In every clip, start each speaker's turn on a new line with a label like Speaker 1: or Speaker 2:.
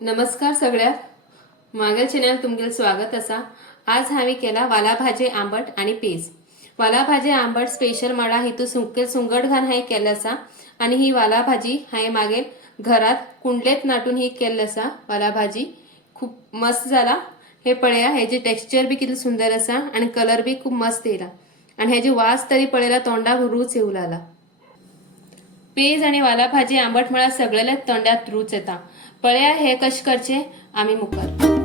Speaker 1: नमस्कार सगळ्या. मागील चॅनल तुमगेल स्वागत असा. आज हांवें केला वाला भाजी आंबट आणि पेज. वाला भाजी आंबट स्पेशल माळा हितू सुकेल सुंगट घान हांवें केलं असा आणि ही वाला भाजी हांवें मागेल घरात कुंडलेत नाटून ही केल्ली असा वाला भाजी खूप मस्त झाला. हे पळया हेजे टेक्स्चर बी किती सुंदर असा आणि कलर बी खूप मस्त येला. आणि हेजे वास तरी पळयला तोंडाक रूच येऊ लागला. पेज आणि वाला भाजी आंबट म्हळ्यार सगळ्याला तोंडात रूच येता. पळ्या हे कशे करचे? आम्ही मुखार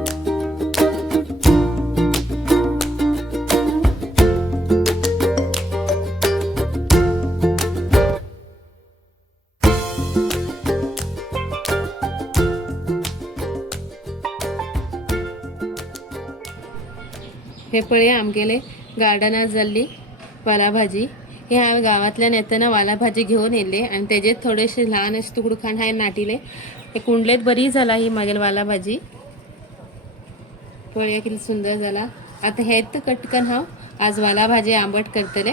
Speaker 1: हे पळया आमगेले गार्डनात जाल्ली पाला भाजी ह्या हांवें नेत्यानं वालाभाजी वाला भाजी आणि त्याचे थोडेसे लहान थोडेशे ल्हान अशे खाण नाटिले. हे कुंडलेत बरी झाला ही मागेल वाला भाजी किती सुंदर झाला. आता हेत कटकन हांव. आज वाला भाजी आंबट करतले.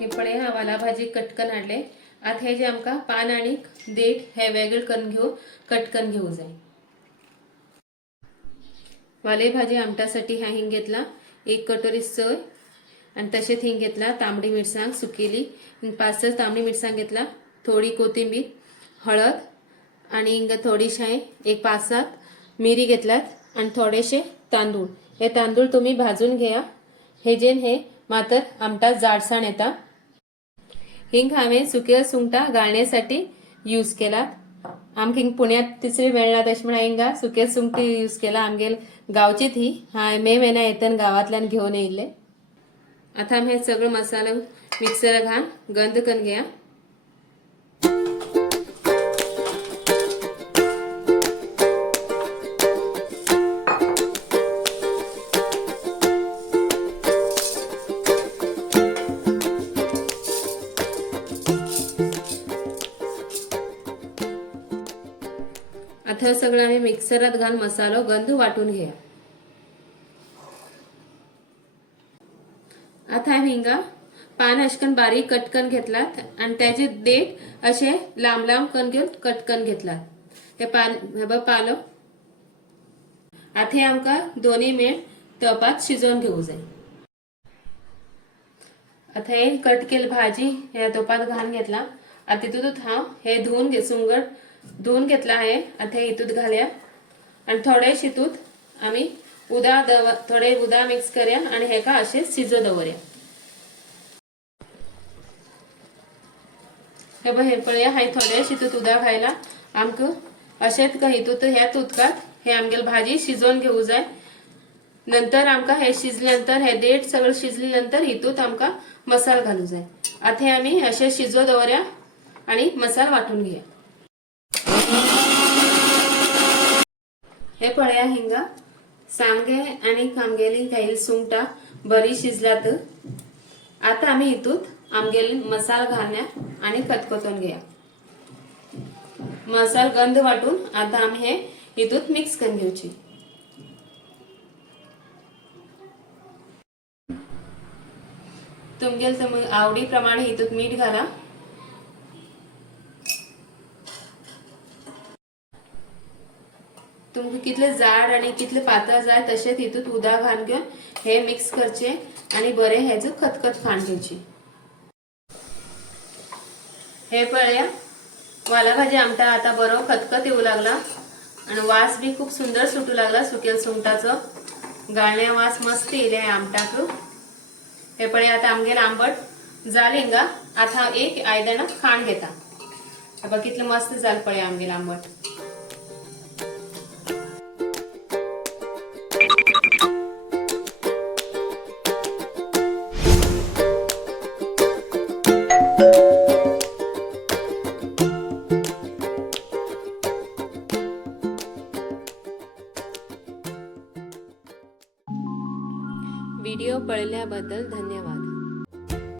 Speaker 1: हे पळे हा वाला भाजी कटकन हाडले. आता हे जे आमकां पान आणि देठ हे वेगळे करून घेऊन कटकन घेऊ जाय. वाले भाजी आमटासाठी हा हिंग घेतला एक कटोरी सोय आणि तसेच हिंग घेतला तांबडी मिरसांग सुकेली पाच सहा तांबडी मिरसांग घेतला थोडी कोथिंबीर हळद आणि हिंग थोडीशी एक पाच सात मिरी घेतल्यात आणि थोडेसे तांदूळ. हे तांदूळ तुम्ही भाजून घ्या. हे जेन हे मात्र आमटा जाडसाण येता. हिंग हांवें सुकेल सुंगटां घालण्यासाठी यूज केलात. आमकां हिंग पुण्यात तिसरी मेळना तशें म्हण हिंगा सुकेल सुंगटी यूज केला. आमगेल गांवचीत ही. हांवें मे म्हयन्या येतन गांवांतल्यान घेवन येयल्ले. आतां आमी हे सगळे मसालो मिक्सर घाल गंद करून घेया. आता सगळं आम्ही मिक्सरात घाल मसालो गंध वाटून घ्या. आता हिंगा पान अशकन बारीक कटकन घेतलात आणि त्याचे देठ असे लांब लांब कण घेऊन कटकन घेतलात. हे पान हे बघ पालो. आता हे आमका दोन्ही मेळ तपात शिजवून घेऊ जाय. आता हे कट केली भाजी ह्या तोपात घालून घेतला. आता तितूत हांव हे धुवून घे सुंगट. धुवून घेतला आहे. आता हितूत घालया. आणि थोडे शितूत आम्ही उदा दव थोडे उदा मिक्स करया आणि हेका असे शिजो दवरया. हे बघ हे पळया. हाय थोडे शितूत उदा खायला आमक अशेच हितूत ह्या उदकात हे आमगेल भाजी शिजवून घेऊ जाय. नंतर आमका हे शिजल्यानंतर हे देठ सगळं शिजल्यानंतर हितूत आमका मसाला घालू जाय. आता हे आम्ही असे शिजव दवरया आणि मसाला वाटून घेया हे पळया हिंगा. सांगे आणि कामगेली काही सुंगटा बरी शिजल्यात. आता आम्ही हितूत आमगेल मसाला घालण्या आणि खतखतून घ्या. मसाल गंध वाटून आता आम्ही हे हितूत मिक्स करून घेऊची. तुमगेल तुम आवडीप्रमाणे हितूत मीठ घाला. तुमकां कितले जाड आणि कितले पातळ जाय तशेंच हितूत उदक घालून घेवन हे मिक्स करचे आणि बरे हेजो खतखत खाण घेवची हे पळया वाला भाजी आमटा आता बरो खतखत येऊ लागला. आणि वास बी खूप सुंदर सुटू लागला सुकेल सुंगटाचो. गाळण्या वास मस्त येयले आमटाक. हे पळय आता आमगेर आंबट. जाले हिंगा आता एक आयदनां खाण घेता. बाबा कितले मस्त जाल पळय आमगेर आंबट. व्हिडिओ पळल्याबद्दल धन्यवाद.